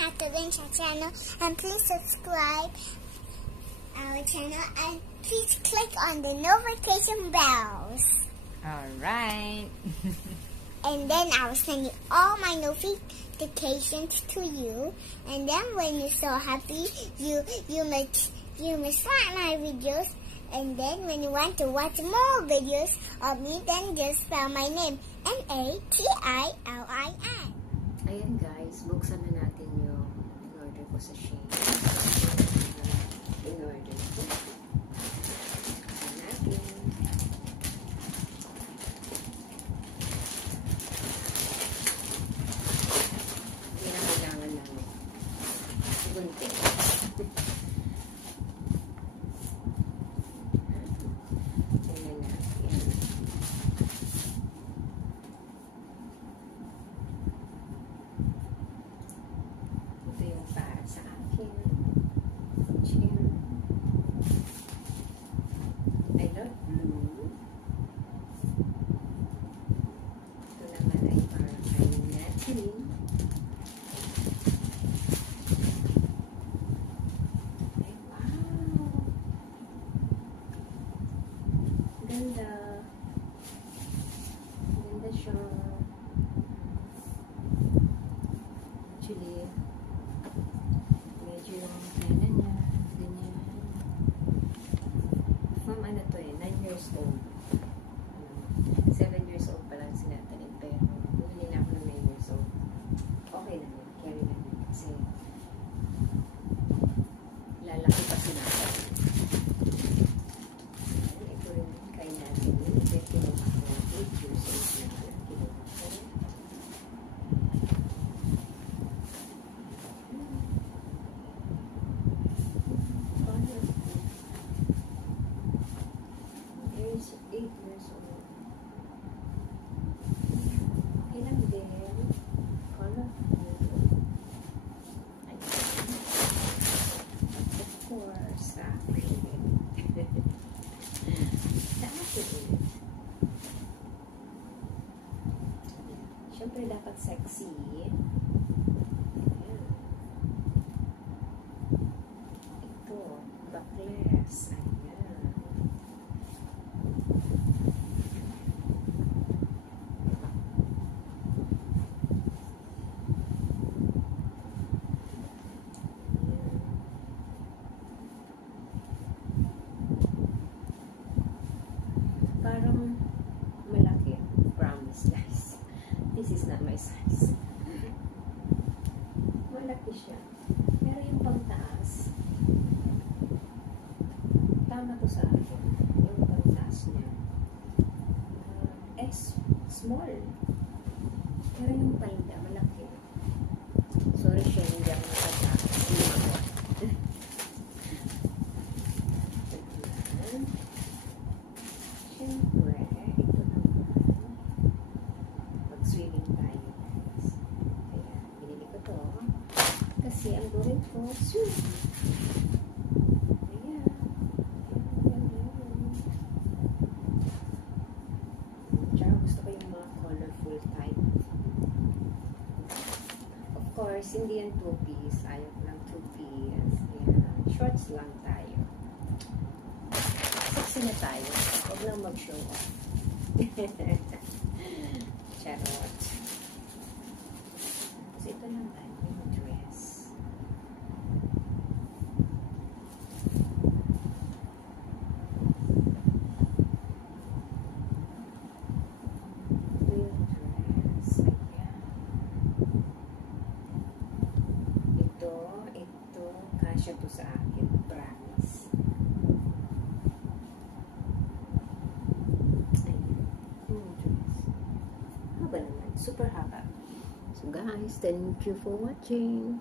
Catherine channel, and please subscribe our channel and please click on the notification bells. Alright. And then I will send you all my notifications to you. And then when you're so happy, you must like my videos. And then when you want to watch more videos of me, then just spell my name, Natilin. Ayan guys, buksan na natin yung in-order ko sa Shein. In-order ko. Buksan natin. Hindi na kailangan ng gunting. Tingnan natin. Ito yung para sa akin. Chin. I love blue. Ito naman ay para kay Natalie. Ay, wow! Ganda. Ganda siya. Actually, medyo yung pena niya, ganyan. From ano to 9 years old. 7 years old pa lang si Natalie, pero bumili na ako ng 9 years old. Okay naman, carry naman. Kasi, lalaki pa si Natalie. Ito rin kay Natalie. Ito yung ako, 8 years old na lang. Kinuha ko. There's 8 years old. Ilang din? Colorful. Of course, sa akin. Sa akin. Siyempre, dapat sexy. Ayan. Ito, backless. Ayan. Parang malaki. Promise, guys. This is not my size. Malaki siya. Pero yung pangtaas, tama to sa akin. Yung pangtaas niya. Small. Pero yung palda, malaki. Sorry siya, hindi ako nakataas. Siyempre, ito naman. Mag-swimming tayo, guys. Kaya, binili ko to. Kasi, ang gawin ko, swim. Ayan. Tsaka, gusto ko yung mga colorful type. Of course, hindi yan 2-piece. Ayaw ko lang 2-piece. Ayan. Shorts lang tayo. Sexy na tayo. Huwag lang mag-show off. Charot. So, ito lang tayo. Yung dress. Ito yung dress. Ayan. Ito, kasya to sa akin. Promise. Haba naman. Super haba. So guys, thank you for watching.